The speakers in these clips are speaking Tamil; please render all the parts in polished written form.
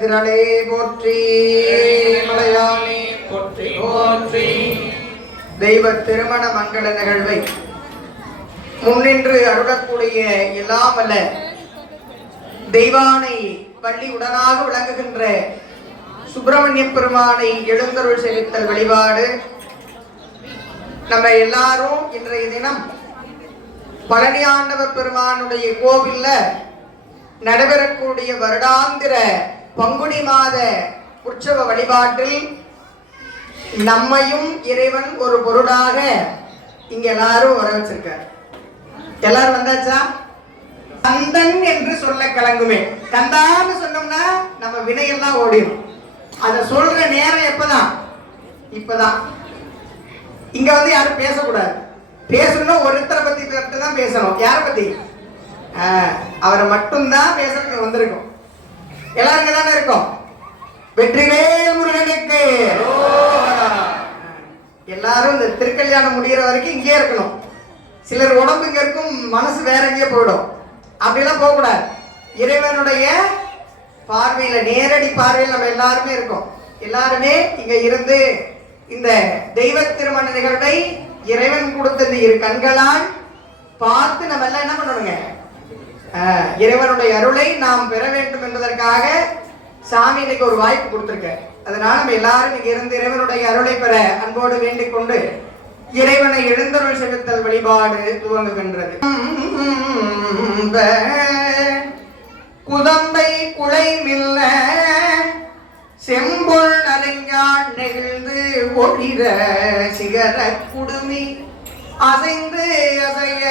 திரளே போற்றி மலையானே போற்றி போற்றி. தெய்வ திருமண மங்கள நிகழ்வை முன்னின்று அருளக்கூடிய எல்லாமல்ல தெய்வானை பள்ளி உடனாக விளங்குகின்ற சுப்பிரமணிய பெருமானை எழுந்தருள் செலுத்தல் வழிபாடு. நம்ம எல்லாரும் இன்றைய தினம் பழனி ஆண்டவர் பெருமானுடைய கோவில்ல நடைபெறக்கூடிய வருடாந்திர பங்குனி மாத உற்சவ வழிபாட்டில் நம்மையும் இறைவன் ஒரு பொருளாக இங்க எல்லாரும் வர வச்சிருக்கார். எல்லாரும் வந்தாச்சா? கந்தன் என்று சொல்ல கலங்குமே. கந்தான்னு சொன்னோம்னா நம்ம வினையெல்லாம் ஓடிடும். அதை சொல்ற நேரம் எப்பதான்? இப்பதான். இங்க வந்து யாரும் பேசக்கூடாது. பேசணும்னா ஒருத்தரை பத்தி தான் பேசணும். யாரை பத்தி? அவரை மட்டும்தான் பேசுறதுக்கு வந்திருக்கும். எல்லாரும் தானே இருக்கும். வெற்றிவேல் முருகனுக்கு. எல்லாரும் இந்த திருக்கல்யாணம் முடிகிற வரைக்கும் இங்கே இருக்கணும். சிலர் உடம்பு இங்க இருக்கும், மனசு வேற எங்கேயே போயிடும். அப்படிலாம் போகக்கூடாது. இறைவனுடைய பார்வையில, நேரடி பார்வையில் நம்ம எல்லாருமே இருக்கோம். எல்லாருமே இங்க இருந்து இந்த தெய்வ திருமண நிகழ்வை இறைவன் கொடுத்த இந்த இரு கண்களால் பார்த்து நம்ம எல்லாம் என்ன பண்ணணுங்க? இறைவனுடைய அருளை நாம் பெற வேண்டும் என்பதற்காக சாமி இன்னைக்கு ஒரு வாய்ப்பு கொடுத்திருக்க. அதனால நம்ம எல்லாரும் இங்க இருந்து இறைவனுடைய அருளை பெற அன்போடு வேண்டிக் கொண்டு இறைவனை எழுந்தருள் செலுத்தல் வழிபாடு துவங்குகின்றது. குதம்பை குலை மில்ல செம்பொல் நலைஞான் நெகிழ்ந்து ஒளிர சிகர குடுமி அசைந்து அசைய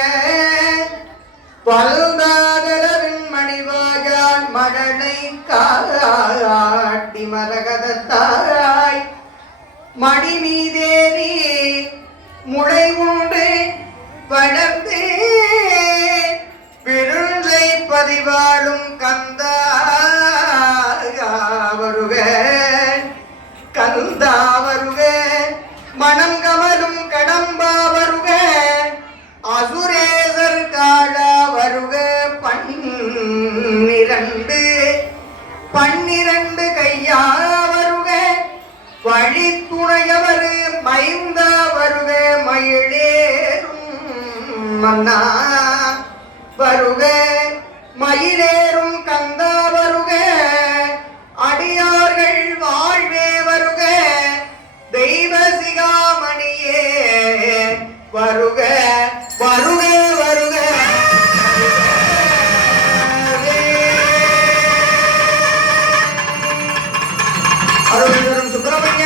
வல்தாதரவின் மணிவாயான் மழலை காட்டி மரகதத்தாய் மடி மீதேறி முளை உண்டு வளர்ந்து விருளை பதிவாளும் கந்தா வருக கந்தா வருக மனம் கமலும் கடம்பா வருக அசுரேசர் காளா வருக பன்னிரண்டு கையா வருக வழி துணையவர் மைந்த வருக மயிலேறும் மன்னா வருக மயிலேறும் கந்தா வருக அடியார்கள் வாழ்வே வருக தெய்வ சிகாமணியே வருக வருக வருக. அருள்தரும் சுப்பிரமணிய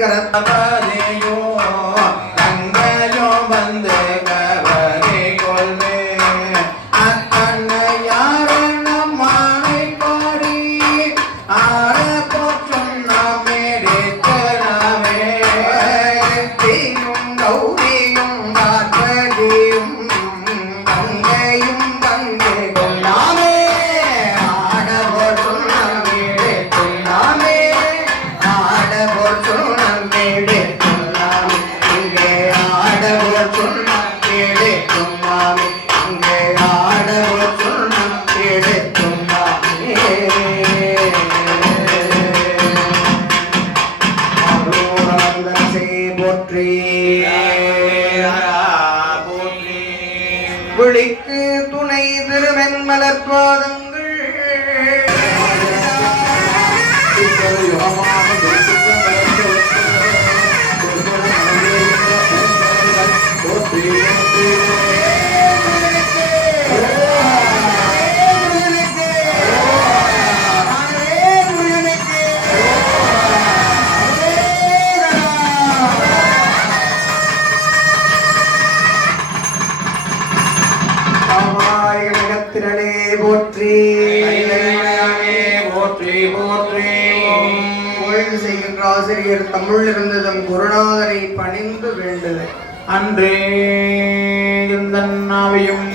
கவரையோ தங்கையோ வந்து கவரை கொள்வே அத்தன்னை யாரென்ன மாலை பாடி ஆற போற்றும் நாம் மேடித்தனவே தீயும் கௌரியும் பார்வதியும் தங்கையும் வந்து கொள்ளாமே ஆட போற்றும் நாம் மேடித்தனவே ஆட போற்றும் நாம் மேடித்தனவே இங்கே ஆட போற்றும் நாம் மேடித்தனவே இங்கே ஆட போற்றும் நாம் மேடித்தனவே போற்றி விழிக்கு துணை திருமென் மலர்பாதங்கள் திரளே போற்றி போற்றி போற்றி ஓய்வு செய்கின்ற ஆசிரியர் தமிழ் இருந்ததும் குருநாதரை பணிந்து வேண்டுது அன்றே நாவையும்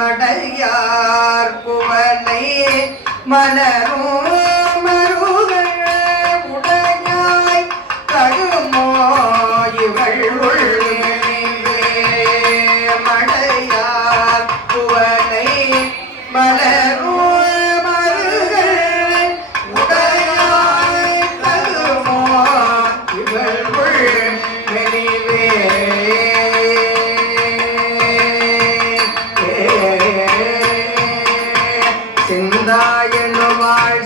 மடையார் புவனை மலரும்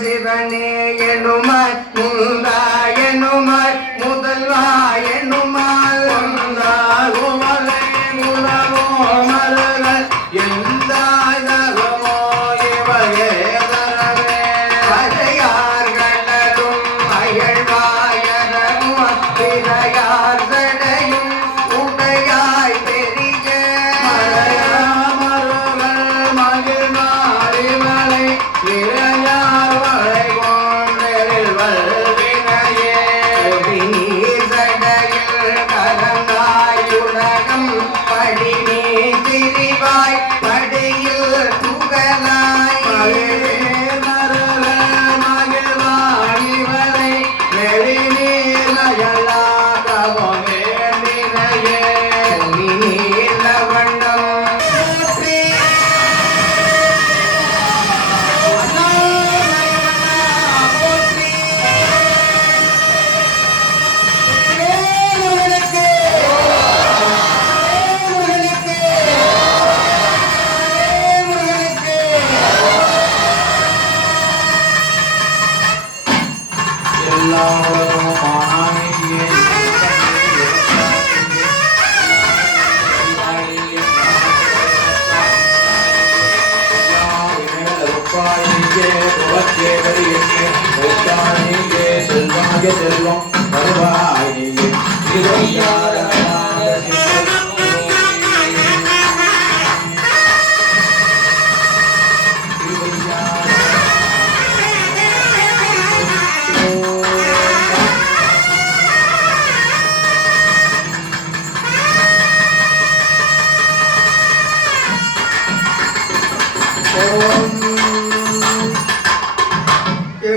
சிவனே எனுமாய் முந்தாயனுமாய் முதல்வாயனுமாய் ஒன்றாகுமலை உணவோ மலர்கள் எந்தாயகமோ இவகேதரவே அதையார்களும் அயழ்வாயரும் அத்திரையார் தடையும் உடையாய் பெரிய மலையாமருகள் மகிழ்வாரிவளை இளையார் வளை கொண்டரில் வல்வினையே நீர் சடையில் கலந்தாயுலகம் படினே திரிவாய் படியில் புகழாய் மகிழ்வாரிவளை வெளிநீர் அயலாகவும் வேண்டினையே நீல வண்ணம் செல்வம் வருவாய்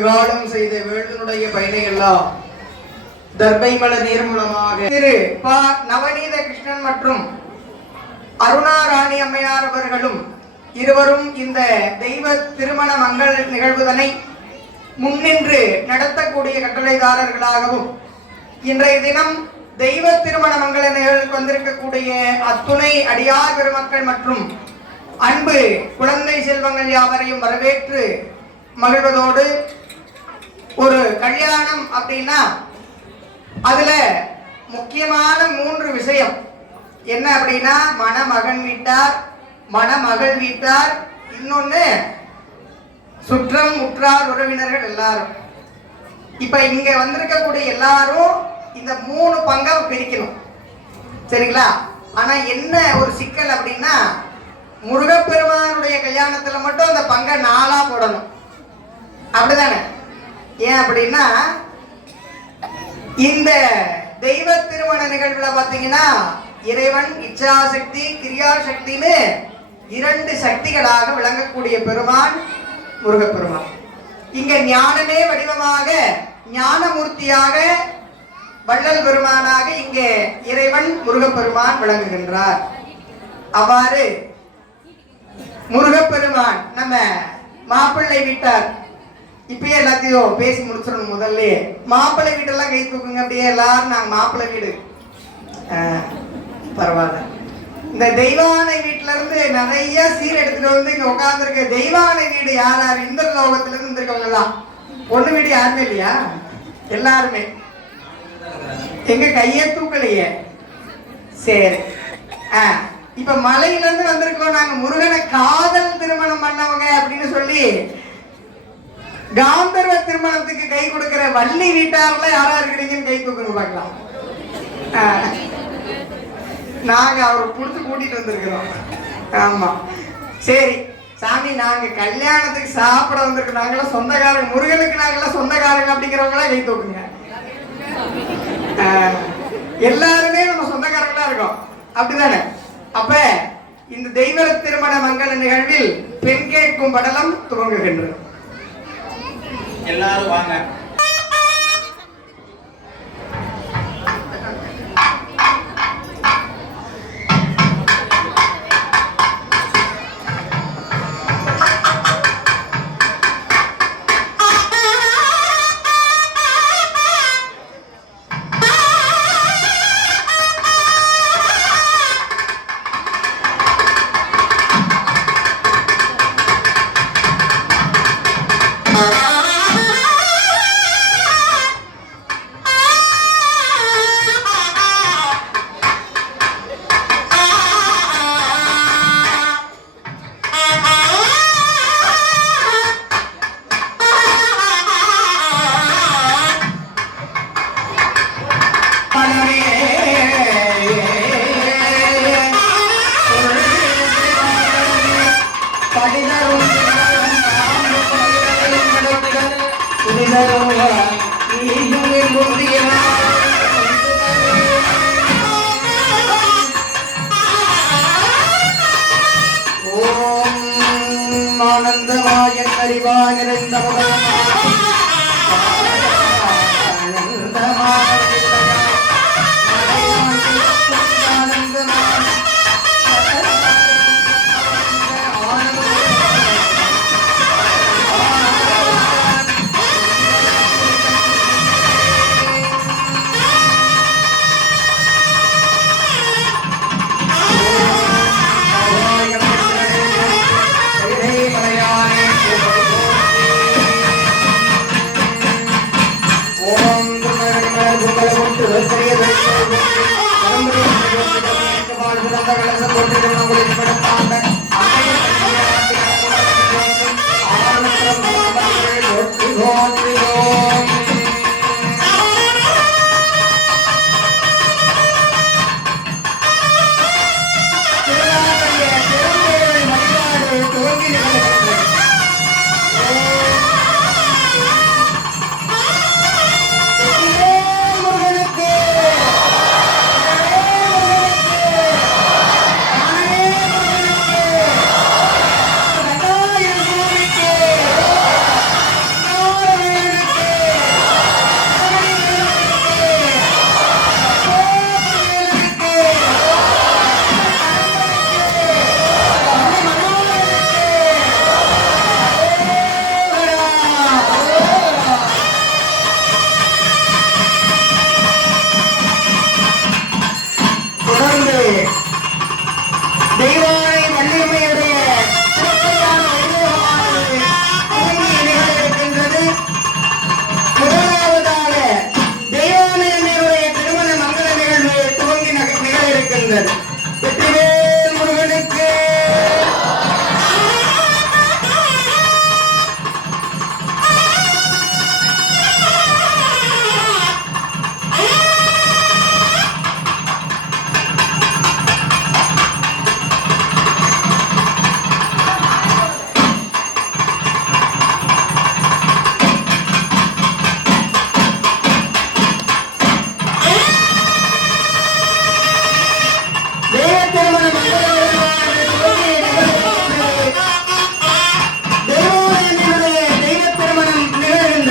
காலம் செய்த வேள்வினுடைய பயனை எல்லாம் தர்பைமல நீர் மூலமாக திரு ப நவநீத கிருஷ்ணன் மற்றும் அருணாராணி அம்மையார் அவர்களும் இருவரும் இந்த தெய்வ திருமண மங்கள் நிகழ்வுதனை முன்னின்று நடத்தக்கூடிய கட்டளைதாரர்களாகவும் இன்றைய தினம் தெய்வ திருமண மங்கள நிகழ்வுக்கு வந்திருக்கக்கூடிய அத்துணை அடியார் பெருமக்கள் மற்றும் அன்பு குழந்தை செல்வங்கள் யாவரையும் வரவேற்று மகிழ்வதோடு ஒரு கல்யாணம் அப்படின்னா அதுல முக்கியமான 3 விஷயம் என்ன அப்படின்னா மணமகன் வீட்டார், மணமகள் வீட்டார், இன்னொன்னு சுற்றம் உற்றார் உறவினர்கள் எல்லாரும். இப்ப இங்க வந்திருக்கக்கூடிய எல்லாரும் இந்த 3 பங்கா பிரிக்கணும், சரிங்களா? ஆனா என்ன ஒரு சிக்கல் அப்படின்னா, முருகப்பெருமானுடைய கல்யாணத்துல மட்டும் அந்த பங்கை 4ஆ போடணும், அப்படிதானே? ஏன் அப்படின்னா, இந்த தெய்வ திருமண நிகழ்வுல பாத்தீங்கன்னா இறைவன் இச்சாசக்தி கிரியாசக்தின்னு 2 சக்திகளாக விளங்கக்கூடிய பெருமான் முருகப்பெருமான். இங்க ஞானமே வடிவமாக ஞானமூர்த்தியாக வள்ளல் பெருமானாக இங்கே இறைவன் முருகப்பெருமான் விளங்குகின்றார். அவ்வாறு முருகப்பெருமான் நம்ம மாப்பிள்ளை வீட்டார், இப்பயே எல்லாத்தையும் பேசி முடிச்சிடணும். முதல்ல மாப்பிள்ளை வீட்டெல்லாம் கை தூக்குங்க, அப்படியே எல்லாரும் நாங்க மாப்பிள்ளை வீடு. பரவாயில்ல. இந்த தெய்வானை வீட்டுல இருந்து நிறைய சீர் எடுத்துட்டு வந்து இங்க உட்கார்ந்துருக்க தெய்வானை வீடு யார் யார் இந்திர லோகத்துல இருந்து இருந்திருக்கவங்க எல்லாம். பொண்ணு வீடு யாருமே இல்லையா? எல்லாருமே. எங்க கையே தூக்கலையே. சரி, இப்ப மலையில இருந்து வந்திருக்கோம் நாங்க, முருகனை காதல் திருமணம் பண்ணவங்க அப்படின்னு சொல்லி காந்தர்வ திருமணத்துக்கு கை கொடுக்கிற வள்ளி வீட்டார்ல யாரா இருக்கிறீங்கன்னு கை தூக்குங்க பார்க்கலாம். நாங்க அவரை புடிச்சு கூட்டிட்டு வந்திருக்கிறோம். ஆமா, சரி சாமி, நாங்க கல்யாணத்துக்கு சாப்பிட வந்திருக்கோம், நாங்களாம் சொந்தக்காரங்க, முருகனுக்கு நாங்களாம் சொந்தக்காரங்க அப்படிங்கிறவங்களாம் கை தூக்குங்க. எல்லாருமே நம்ம சொந்தக்காரங்களா இருக்கோம், அப்படிதானே? அப்ப இந்த தெய்வ திருமண மங்கள நிகழ்வில் பெண் கேட்கும் படலம் துவங்குகின்றது. எல்லாரும் வாங்க. ஆனந்தமாய அறிவாய் நிறைந்த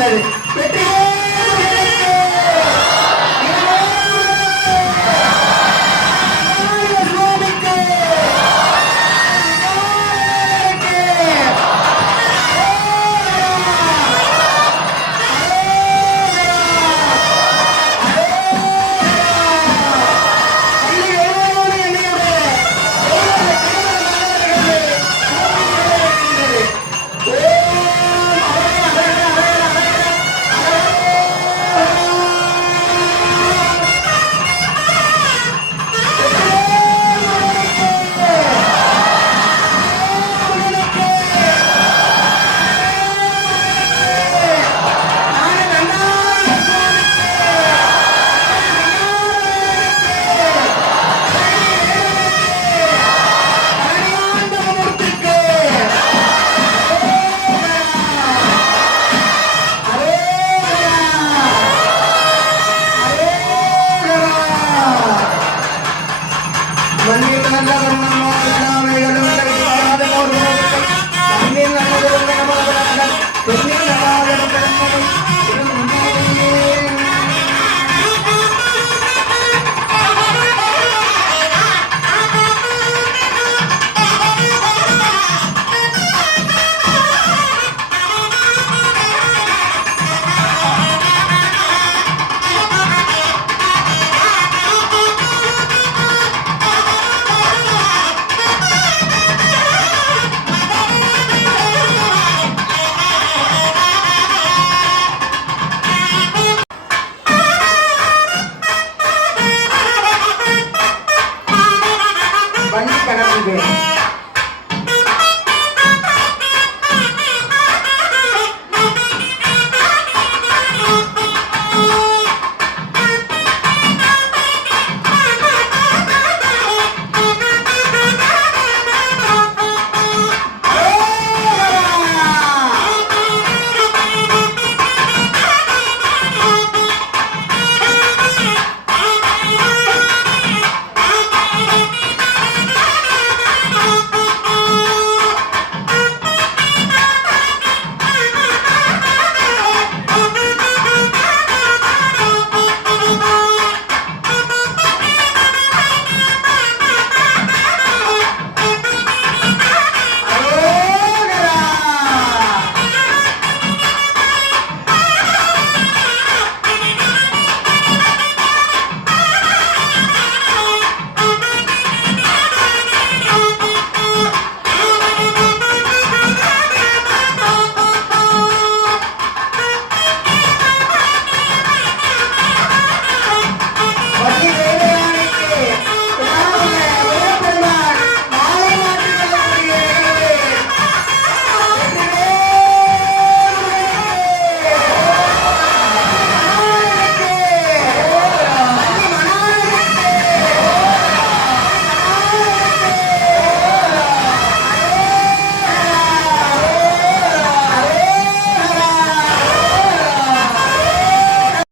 முடியாது. வெற்றி